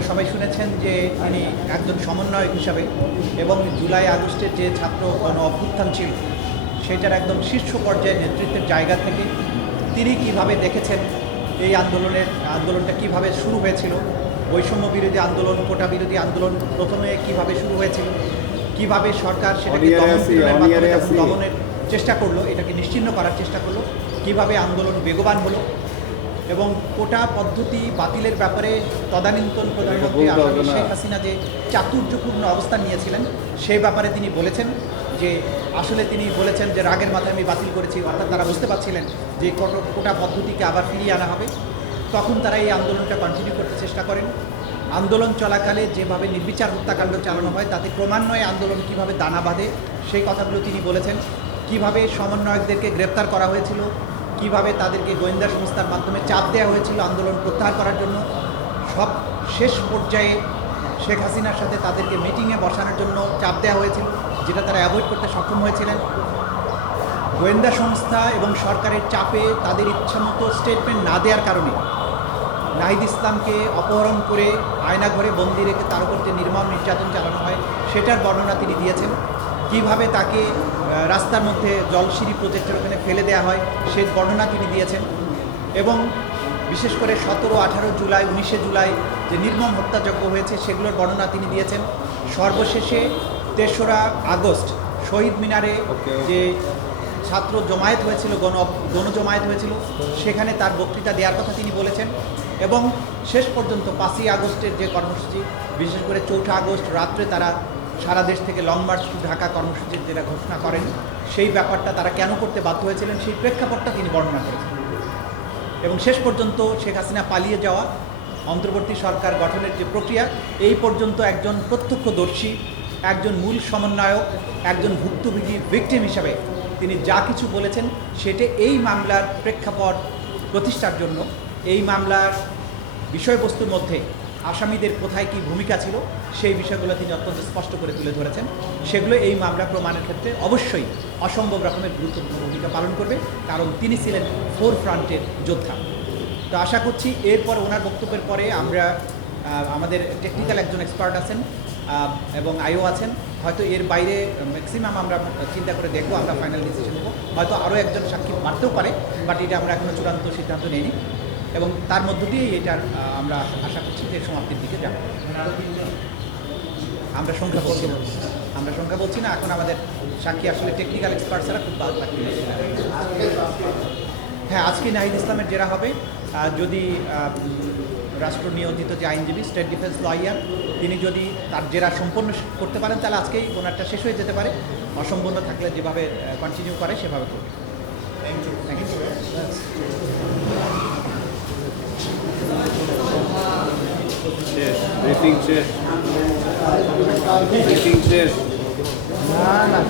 আপনারা সবাই শুনেছেন যে তিনি একজন সমন্বয়ক হিসাবে এবং জুলাই আগস্টের যে ছাত্র অভ্যুত্থান ছিল সেটার একদম শীর্ষ পর্যায়ে নেতৃত্বের জায়গা থেকে তিনি কিভাবে দেখেছেন এই আন্দোলনের আন্দোলনটা কিভাবে শুরু হয়েছিল বৈষম্য বিরোধী আন্দোলন কোটা বিরোধী আন্দোলন প্রথমে কিভাবে শুরু হয়েছিল কিভাবে সরকার সেটাকে e, e. দমনের চেষ্টা করলো এটাকে নিশ্চিন্ন করার চেষ্টা করলো কিভাবে আন্দোলন বেগবান হলো এবং কোটা পদ্ধতি বাতিলের ব্যাপারে তদানীন্তন প্রধানমন্ত্রী শেখ হাসিনা যে চাতুর্যপূর্ণ অবস্থান নিয়েছিলেন সে ব্যাপারে তিনি বলেছেন যে আসলে তিনি বলেছেন যে রাগের মাথায় আমি বাতিল করেছি অর্থাৎ তারা বুঝতে পারছিলেন যে কোটা পদ্ধতিকে আবার ফিরিয়ে আনা হবে তখন তারা এই আন্দোলনটা কন্টিনিউ করতে চেষ্টা করেন আন্দোলন চলাকালে যেভাবে নির্বিচার হত্যাকাণ্ড চালানো হয় তাতে ক্রমান্বয়ে আন্দোলন কিভাবে দানা বাঁধে সেই কথাগুলো তিনি বলেছেন কিভাবে সমন্বয়কদেরকে গ্রেপ্তার করা হয়েছিল কিভাবে তাদেরকে গোয়েন্দা সংস্থার মাধ্যমে চাপ দেওয়া হয়েছিল আন্দোলন প্রত্যাহার করার জন্য সব শেষ পর্যায়ে শেখ হাসিনার সাথে তাদেরকে মিটিংয়ে বসানোর জন্য চাপ দেওয়া হয়েছিল যেটা তারা অ্যাভয়েড করতে সক্ষম হয়েছিলেন গোয়েন্দা সংস্থা এবং সরকারের চাপে তাদের ইচ্ছামতো স্টেটমেন্ট না দেওয়ার কারণে নাহিদ ইসলামকে অপহরণ করে আয়নাঘরে বন্দি রেখে তার উপর যে নির্মাণ নির্যাতন চালানো হয় সেটার বর্ণনা তিনি দিয়েছেন কিভাবে তাকে রাস্তার মধ্যে জলসিঁড়ি প্রজেক্টের ওখানে ফেলে দেওয়া হয় সেই বর্ণনা তিনি দিয়েছেন এবং বিশেষ করে সতেরো আঠারো জুলাই উনিশে জুলাই যে নির্মম হত্যাযজ্ঞ হয়েছে সেগুলোর বর্ণনা তিনি দিয়েছেন সর্বশেষে তেসরা আগস্ট শহীদ মিনারে যে ছাত্র জমায়েত হয়েছিল গণ গণজমায়েত হয়েছিল সেখানে তার বক্তৃতা দেওয়ার কথা তিনি বলেছেন এবং শেষ পর্যন্ত পাঁচই আগস্টের যে কর্মসূচি বিশেষ করে চৌঠা আগস্ট রাত্রে তারা সারা দেশ থেকে লং মার্চ টু ঢাকা কর্মসূচির যেটা ঘোষণা করেন সেই ব্যাপারটা তারা কেন করতে বাধ্য হয়েছিলেন সেই প্রেক্ষাপটটা তিনি বর্ণনা করেছেন এবং শেষ পর্যন্ত শেখ হাসিনা পালিয়ে যাওয়া অন্তর্বর্তী সরকার গঠনের যে প্রক্রিয়া এই পর্যন্ত একজন প্রত্যক্ষদর্শী একজন মূল সমন্বয়ক একজন ভুক্তভোগী ভিকটিম হিসাবে তিনি যা কিছু বলেছেন সেটি এই মামলার প্রেক্ষাপট প্রতিষ্ঠার জন্য এই মামলার বিষয়বস্তুর মধ্যে আসামিদের কোথায় কি ভূমিকা ছিল সেই বিষয়গুলো তিনি অত্যন্ত স্পষ্ট করে তুলে ধরেছেন সেগুলো এই মামলা প্রমাণের ক্ষেত্রে অবশ্যই অসম্ভব রকমের গুরুত্বপূর্ণ ভূমিকা পালন করবে কারণ তিনি ছিলেন ফোর ফ্রন্টের যোদ্ধা তো আশা করছি এরপর ওনার বক্তব্যের পরে আমরা আমাদের টেকনিক্যাল একজন এক্সপার্ট আছেন এবং আইও আছেন হয়তো এর বাইরে ম্যাক্সিমাম আমরা চিন্তা করে দেখবো আমরা ফাইনাল ডিসিশন নেবো হয়তো আরও একজন সাক্ষী বাড়তেও পারে বাট এটা আমরা এখনও চূড়ান্ত সিদ্ধান্ত নিইনি এবং তার মধ্য দিয়েই এটার আমরা আশা করছি আজকে সমাপ্তির দিকে যাবো আমরা সংখ্যা বলছি আমরা সংখ্যা বলছি না এখন আমাদের সাক্ষী আসলে টেকনিক্যাল এক্সপার্ট ছাড়া খুব ভালো থাকতে হ্যাঁ আজকে নাহিদ ইসলামের জেরা হবে যদি রাষ্ট্র নিয়োজিত যে আইনজীবী স্টেট ডিফেন্স লয়ার তিনি যদি তার জেরা সম্পন্ন করতে পারেন তাহলে আজকেই ওনারটা শেষ হয়ে যেতে পারে অসম্পূর্ণ থাকলে যেভাবে কন্টিনিউ করে সেভাবে করবে thank you thank you meeting শেষ মিটিং শেষ না না